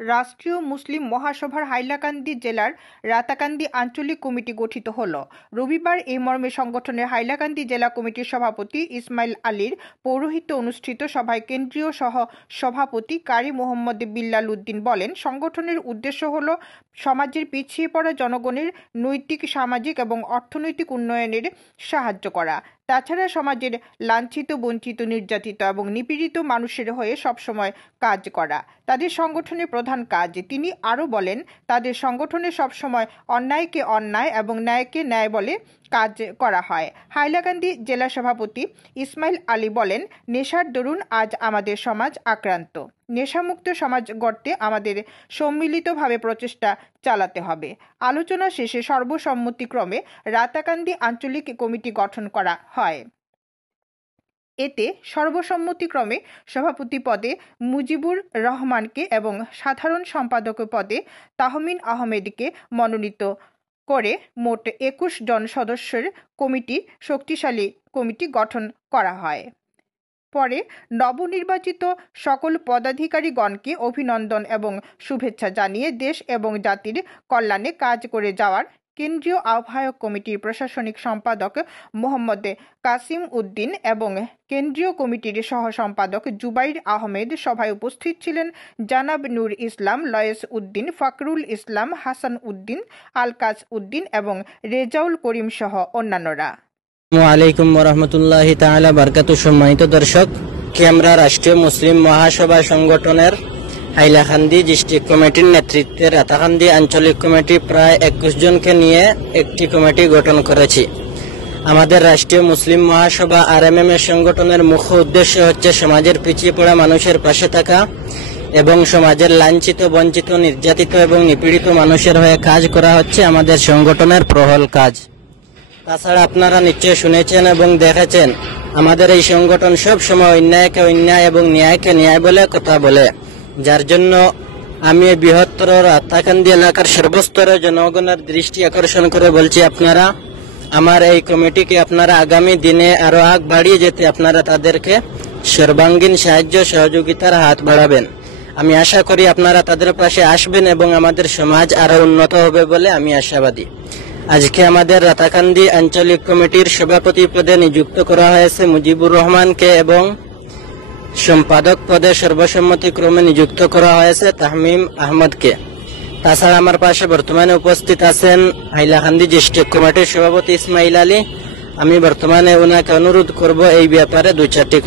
রাষ্ট্রীয় মুসলিম মহাসভার হাইলাকান্দি জেলার রাতাকান্দি আঞ্চলিক কমিটি গঠিত হলো। রবিবার এই মর্মে সংগঠনের হাইলাকান্দি জেলা কমিটির সভাপতি ইসমাইল আলীর পৌরোহিত্যে অনুষ্ঠিত সভায় কেন্দ্রীয় সহ সভাপতি কারি মোহাম্মদ বিল্লাল উদ্দিন বলেন, সংগঠনের উদ্দেশ্য হল সমাজের পিছিয়ে পড়া জনগণের নৈতিক, সামাজিক এবং অর্থনৈতিক উন্নয়নের সাহায্য করা। তাছাড়া সমাজের লাঞ্ছিত, বঞ্চিত, নির্যাতিত এবং নিপীড়িত মানুষের হয়ে সবসময় কাজ করা তাদের সংগঠনের প্রধান কাজ। তিনি আরও বলেন, তাদের সংগঠনে সবসময় অন্যায়কে অন্যায় এবং ন্যায়কে ন্যায় বলে কাজ করা হয়। হাইলাকান্দি জেলা সভাপতি ইসমাইল আলী বলেন, নেশার দরুন আজ আমাদের সমাজ আক্রান্ত। নেশামুক্ত সমাজ গড়তে আমাদের সম্মিলিতভাবে প্রচেষ্টা চালাতে হবে। আলোচনা শেষে সর্বসম্মতিক্রমে রাতাকান্দি আঞ্চলিক কমিটি গঠন করা হয়। এতে সর্বসম্মতিক্রমে সভাপতি পদে মুজিবুর রহমানকে এবং সাধারণ সম্পাদক পদে তাহমিন আহমেদকে মনোনীত করে মোট 21 জন সদস্যের কমিটি শক্তিশালী কমিটি গঠন করা হয়। পরে নবনির্বাচিত সকল পদাধিকারীগণকে অভিনন্দন এবং শুভেচ্ছা জানিয়ে দেশ এবং জাতির কল্যাণে কাজ করে যাওয়ার কেন্দ্রীয় আহ্বায়ক কমিটির প্রশাসনিক সম্পাদক মোহাম্মদ কাসিম উদ্দিন এবং কেন্দ্রীয় কমিটির সহ সম্পাদক জুবাইর আহমেদ। সভায় উপস্থিত ছিলেন জানাব নূর ইসলাম, লয়েস উদ্দিন, ফাকরুল ইসলাম, হাসান উদ্দিন, আলকাস উদ্দিন এবং রেজাউল করিম সহ অন্যান্যরা। আসসালামু আলাইকুম ওয়া রাহমাতুল্লাহি তাআলা বারাকাতুহু। সম্মানিত দর্শক, আমরা রাষ্ট্রীয় মুসলিম মহাসভা সংগঠনের হাইলাকান্দি ডিস্ট্রিক্ট কমিটির নেতৃত্বে রাতাকান্দি আঞ্চলিক কমিটি প্রায় 21 জনকে নিয়ে একটি কমিটি গঠন করেছি। আমাদের রাষ্ট্রীয় মুসলিম মহাসভা RMM এর সংগঠনের মুখ্য উদ্দেশ্য হচ্ছে সমাজের পিছিয়ে পড়া মানুষের পাশে থাকা এবং সমাজের লাঞ্ছিত, বঞ্চিত, নির্যাতিত এবং নিপীড়িত মানুষের হয়ে কাজ করা হচ্ছে আমাদের সংগঠনের প্রহল কাজ। তাছাড়া আপনারা নিশ্চয় শুনেছেন এবং দেখেছেন, আমাদের এই সংগঠন সব সময় অন্যায়কে অন্যায় এবং ন্যায়কে ন্যায় বলে কথা বলে, যার জন্য আমি বৃহত্তর রাতাকান্দি এলাকার সর্বস্তরের জনগণের দৃষ্টি আকর্ষণ করে বলছি, আপনারা আমার এই কমিটিকে আপনারা আগামী দিনে আরো আগ বাড়িয়ে যেতে আপনারা তাদেরকে সর্বাঙ্গীন সাহায্য সহযোগিতার হাত বাড়াবেন। আমি আশা করি আপনারা তাদের পাশে আসবেন এবং আমাদের সমাজ আরো উন্নত হবে বলে আমি আশাবাদী। আজকে আমাদের রাতাকান্দি আঞ্চলিক কমিটির সভাপতি পদে নিযুক্ত করা হয়েছে মুজিবুর রহমানকে এবং সম্পাদক পদে সর্বসম্মতিক্রমে নিযুক্ত করা হয়েছে তাহমিম আহমদকে। তাছাড়া আমার পাশে বর্তমানে উপস্থিত আছেন হাইলাকান্দি ডিস্ট্রিক্ট কমিটির সভাপতি ইসমাইল আলী। আমি বর্তমানে ওনাকে অনুরোধ করব এই ব্যাপারে 2-4টি